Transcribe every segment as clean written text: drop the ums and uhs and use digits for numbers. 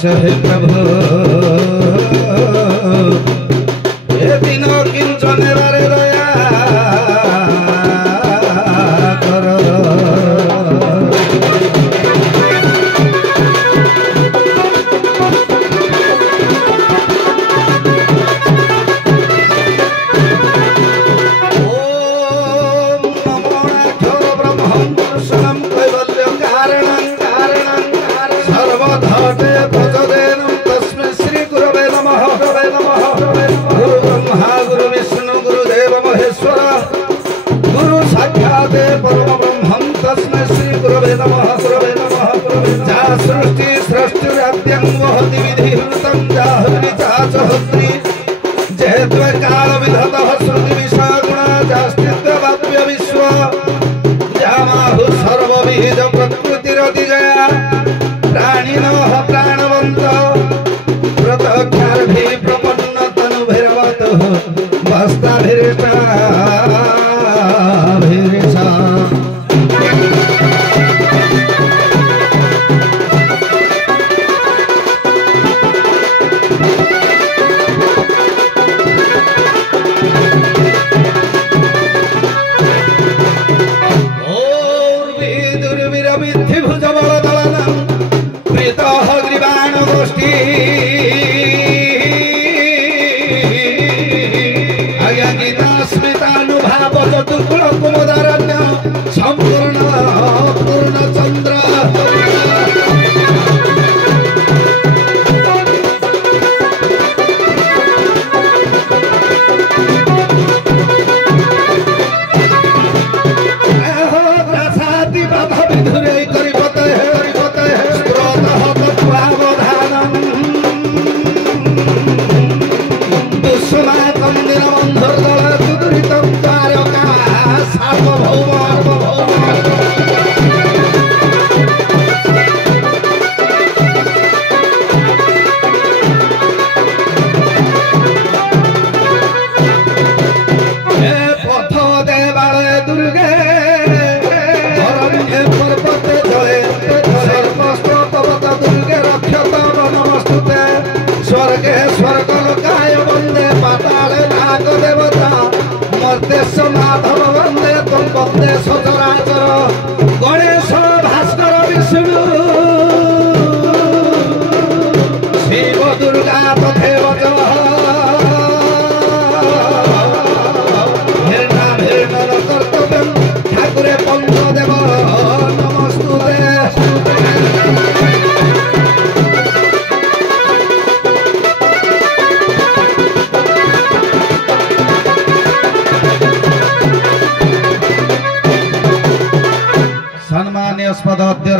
आकाश हे प्रभु ए दिन किंचन बारे दया कर सृष्टि सृष्टिराद्यं वहति विधिहृतं जाहृति चाचहृति जेत्व काल विधतः श्रुति विषागुणा जास्तित्ववाप्य विश्व जामाहु सर्वबीज प्रकृतिरतिजया प्राणिनः प्राणवन्त प्रतख्याभिः प्रपन्न तनुभैरवतः वस्ताभिरिष्टा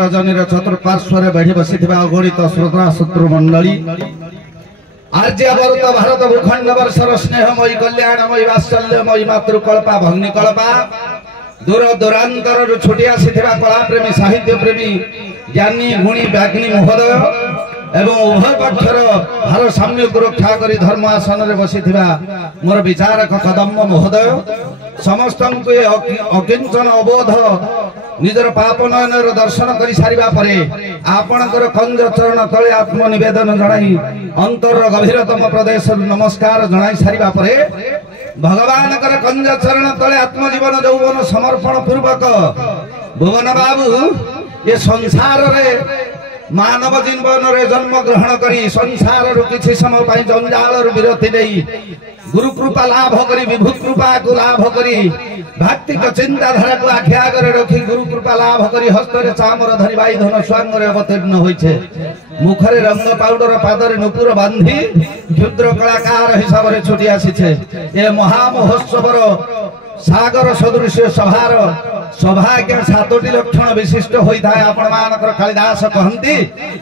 रजनी चतुर्पार्श्वर बढ़ी बसी अगणित श्रोता शत्रु मंडली आर्यवर्त भारत भूखंड वर्षर स्नेहमयी कल्याणमयी वात्सल्यमयी मातृकल्पा भग्निकल्पा दूर दूरांतर छुटी आसी कला प्रेमी साहित्य प्रेमी ज्ञानी गुणी व्याग्नि महोदय एवं उभय पक्षर भारसाम्य रक्षा कर धर्म आसन में बसी मोर विचारक कदम्ब महोदय समस्त अकिंचन अबोध निजर पाप नयन दर्शन कर सारिबा परे आपणकर कंज चरण तले आत्मनिवेदन जणाई अंतर गभीरतम प्रदेश नमस्कार जणाई सारिबा परे भगवान कर कंज चरण तले आत्मजीवन यौवन समर्पण पूर्वक भुवन बाबू ये संसार रे मानव जीवन रे जन्म ग्रहण करी संसार रु किछि समय पई जंजाल रु विरति देई गुरु कृपा लाभ करी विभूत कृपा को लाभ करी भक्ति को चिंता धारा को आख्या करे रखी गुरु कृपा लाभ करी हस्त रे चामर धरि बाई धन स्वांग रे अवतीर्ण होइछे मुखरे रंग पाउडर पादरे नुपुर बांधी क्षुद्र कलाकार हिसाब रे छुटी आसीछे ए महा महोत्सवर सागर सदृश सभार सौभाग्य 7टी लक्षण विशिष्ट होता है। आपण मानकर कालिदास कहती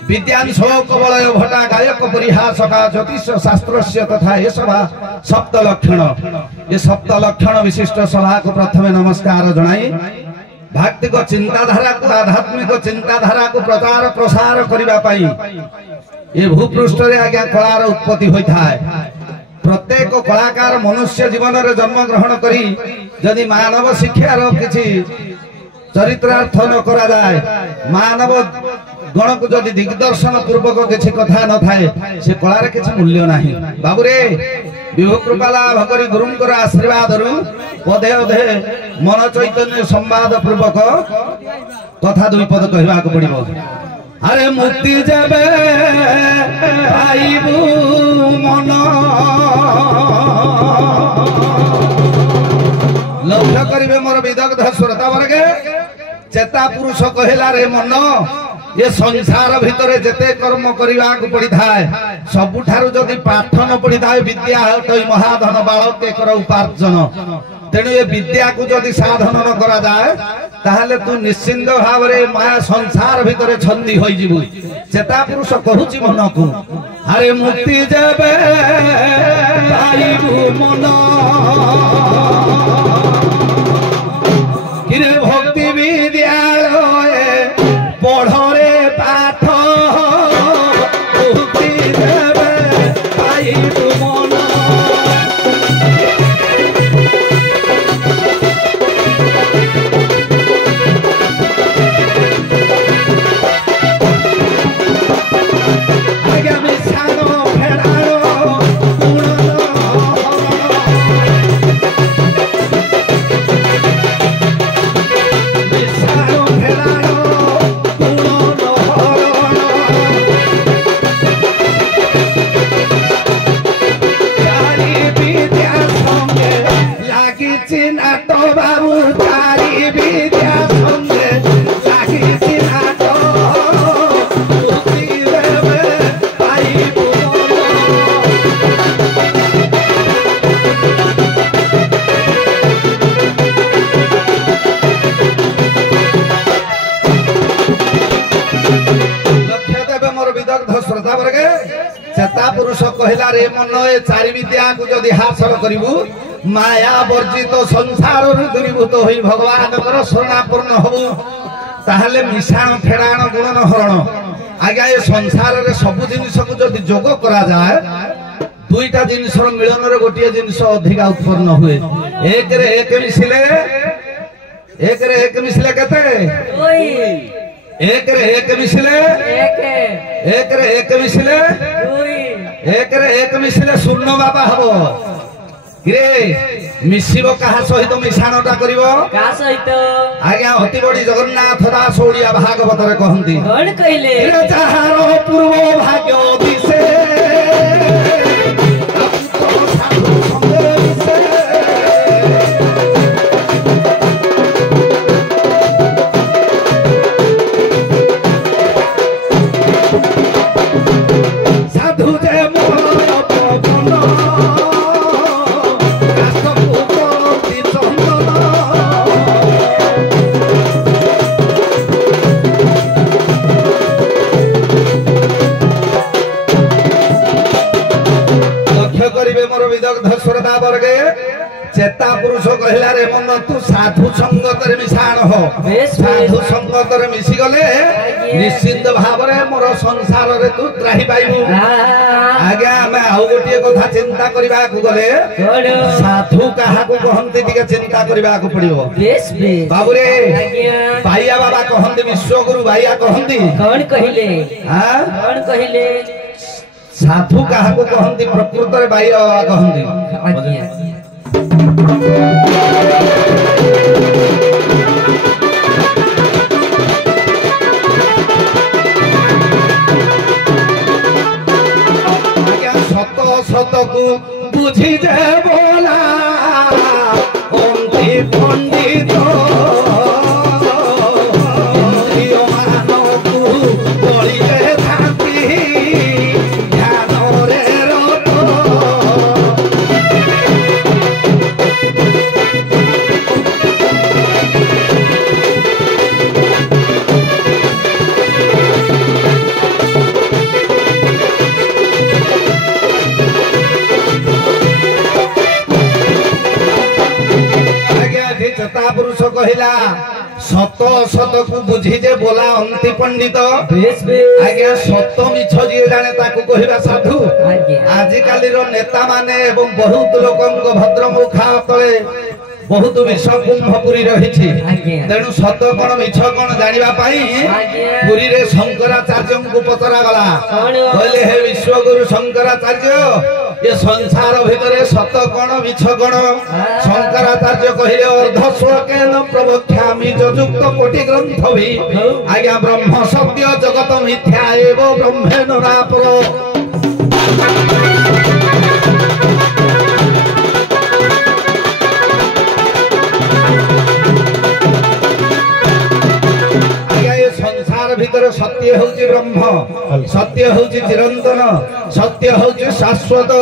विद्यान शोक बलय भटा गायक परिहासका ज्योतिष शास्त्र तथा ये सभा सप्त लक्षण ये सप्त लक्षण विशिष्ट सभा को प्रथम नमस्कार जनाई भक्ति को चिंताधारा को आध्यात्मिक चिंताधारा को प्रचार प्रसार करने ये भूपृष्ठ आज्ञा कलार उत्पत्ति होता है। प्रत्येक कलाकार मनुष्य जीवन रे जन्म ग्रहण करी यदि मानव शिक्षार किसी चरित्रार्थ न करा जाए मानव गण को जदि दिग्दर्शन पूर्वक किसी कथा न थाए से कलार किसी मूल्य नाही बाबूरे विभु कृपा लाभ करी गुरुंकर आशीर्वाद रु पदे अधे मन चैतन्य संवाद पूर्वक कथा दुई पद कहवा को पड़िबो अरे मुक्ति जेबे पाइबु मन लक्ष्य करिवे मोर विदग्ध श्रोता वर्गे चेता पुरुष कहला रे मन ये संसार भितर जेते कर्म करने को पड़ी थाए सबुठारु जदि पाठ न पड़ी थाए विद्या तो महाधन बालक कर उपार्जन तेणु ये विद्या को जदि साधन न करा जाए ताहले तू निश्चिंत भाव रे माया संसार भितर छंदी होई जिबु चेता पुरुष कहूची मन को अरे मुक्ति जेबे पाइबु मन किरे भक्ति विद्यालय पढ़रे पाठ मुक्ति देवे पाइबु मन आगामी सानो फेरानो चेता पुरुष कहला रे मन ए चारि विद्या को जदि हासिल करिवु माया वर्जित संसार दूरीभूत होई भगवान कर शरणापूर्ण हबु ताहले मिशाण फेराण गुणन हरण आज्ञा ये संसार रे सब जिनिस को जदि जोग करा जाए दुईटा जिनिस मिलन रे गोटिए जिनिस अधिक उत्पन्न हुए एक रे एक मिसिले केते एक रे एक मिसिले एक रे एक मिसिले एक रे एक मिसिले शून्य बाबा हबो किरे मिसिबो कहा सहित मिशाणटा करिवो का सहित आज्ञा अति बड़ी जगन्नाथ दास ओडिया भागवत रे कहंती कोन कहिले रे जहारो पूर्व भाग्य दिसे चेता पुरुष कहला रे मन तू साधु संगत रे मिशाण हो साधु संगत रे मिसी गले निश्चित भाव रे मोर संसार रे तू त्राही पाइबु आगे हमें आउ गोटिए कथा चिंता करबा को गले साधु कहा को कहंती टिके चिंता करबा को पड़िबो बाबू रे भाईया बाबा कहंती विश्वगुरु भाईया कहंती कोन कहिले हां कोन कहिले साधु कहा को कहंती प्रकृत रे भाईया बाबा कहंती आज्ञा शत शत को बुझी जे बोला ओंती पंडित पुरुष कहला सत सत को बुझी जे बोला अंति पंडित आज्ञा सत मिछ जी जाने ताकू कहबा साधु आजि काली रो नेता माने एवं बहुत लोकंक भद्र मुखा तळे बहुत विष कुंभ पुरी रही तेणु सत कौन मिछ कौन जानिबा पाई पुरी रे शंकराचार्य को पचरा गला कहले हे विश्वगुरु शंकराचार्य ये संसार भितरे सत कौन मिछ कौन शंकराचार्य कहले अर्ध श्लोकेन प्रवक्ष्यामि युक्त कोटि ग्रंथ भी आज्ञा ब्रह्म सत्य जगत मिथ्या एव ब्रह्मेण नापरो भीतर सत्य होची ब्रह्म सत्य होची चिरंतन सत्य होची शाश्वत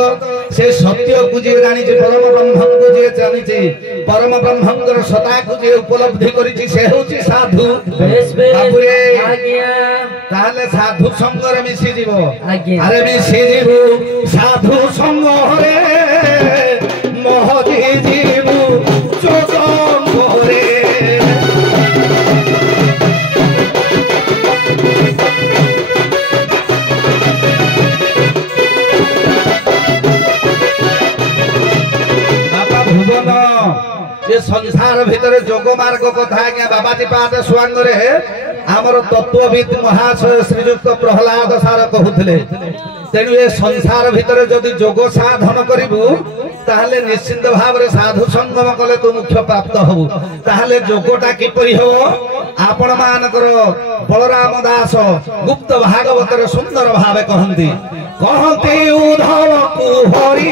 से सत्य को जे जानि परम ब्रह्म को जे जानि परम ब्रह्मंकर सत्ता को जे उपलब्धि करिछि से होची साधु बाबुरे ताले साधु संग रे मिसी जीवो अरे मिसी जीवो साधु संग रे मोहजी जीवो जोगंग रे ये संसार भीतर जोग मार्ग कथा आज्ञा बाबाजी पाद स्वांग रे आमर तत्वविद महाशय श्रीयुक्त प्रहलाद सार कहूले तेणु ये संसार भीतर जदि जोग साधन करिबु ताहले निश्चिंत भाव रे साधु संगम कले तू मुख्य प्राप्त हबु ताहले जोगटा किपरि हो आपण मानकर बलराम दास गुप्त भागवत रे सुंदर भावे कहंती उद्धव को हरि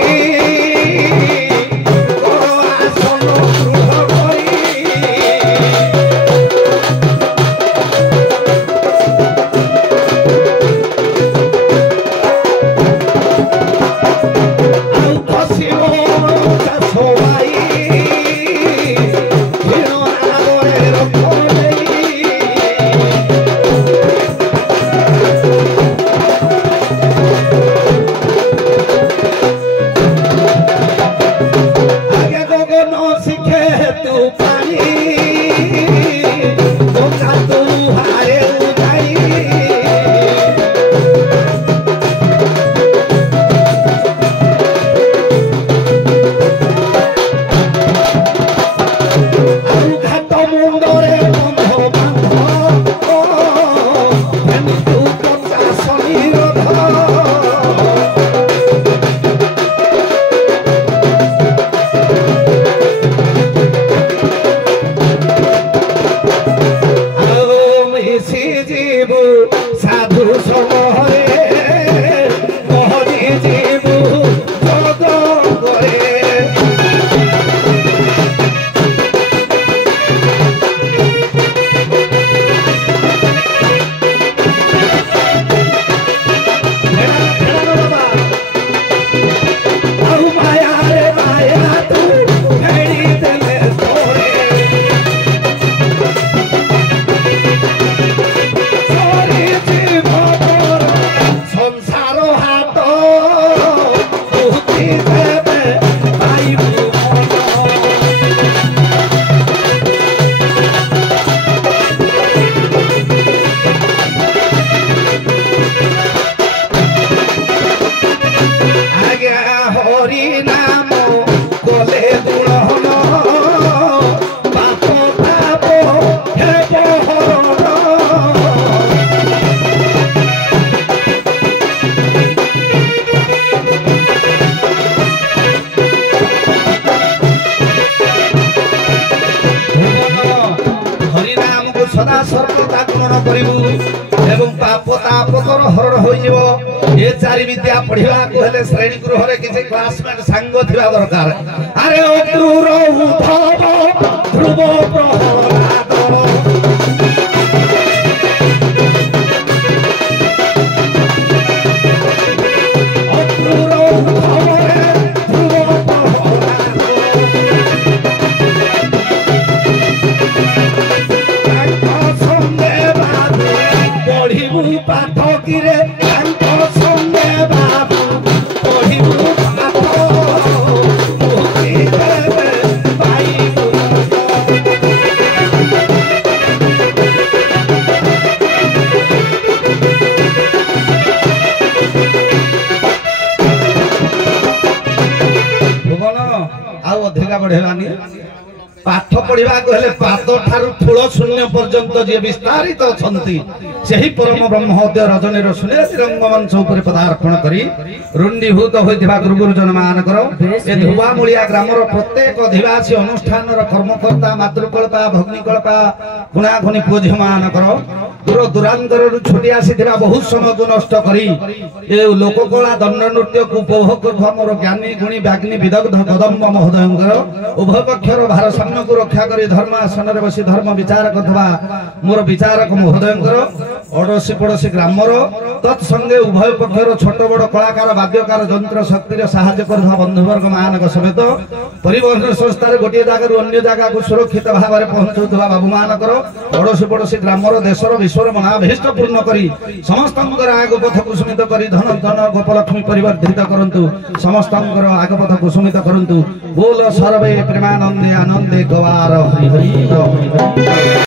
सदा सर्वदा ग्रहण करिबु एवं पाप तापतर हरण होई जिवो ए चारि विद्या पढिबा को हेले श्रेणी गृह रे किछि क्लासमेट संग थिबा दरकार अरे अक्रूर उद्धव ध्रुव प्रहलाद अक्रूर उद्धव ध्रुव प्रहलाद पाठकीरे संगे बाबू पढ़ू पाठ भुवन आउ अधिका बढ़ेबानी पाठ पढ़ा पाद ठारू ठूल शून्य पर्यंत जी विस्तारित अछंती सेही परम ब्रह्मोदय रजनीर सुनेसी रंगमंच उपर पदार्पण करी रुंडीभूत होइथिबा गुरुजन मानकर ए धुवामुलिया ग्रामर प्रत्येक अधिवासी अनुष्ठान कर्मकर्ता मातृकल्पा भग्निकल्पा गुणागुणी पूज्य मानकर दूर दूरांतर छुटी आसीथिबा बहुत समय को नष्ट करी ए लोककला दंड नृत्य को उपभोग करथुवा मोर ज्ञानी गुणी व्याग्नि विदग्ध कदम्ब महोदयंकर उभय पक्षर भारसाम्य को रक्षा करी धर्म आसन रे बसी धर्म विचार करथुवा मोर विचारक महोदयंकर अड़ोसी पड़ोसी ग्रामर तत्संगे उभय पक्षर छोट बड़ कलाकार वाद्यकार यंत्र शक्ति साहाय्य करथुवा बंधुवर्ग मानक समेत परिवहन संस्था गोटे जगह अन्य जगह को सुरक्षित भाव में पहुंचुवा बाबू मानकर अड़ोसी पड़ोसी ग्रामर देशर विश्वर मनाभीष्ट पूर्ण करी समस्त आग पथ कुसुमित करी धन धन गोपलक्ष्मी परिवर्धित करंतु समस्त आग पथ कुसुमित करंतु बोल सर्वे प्रेमानंदे आनंदे गवार हरि हरि।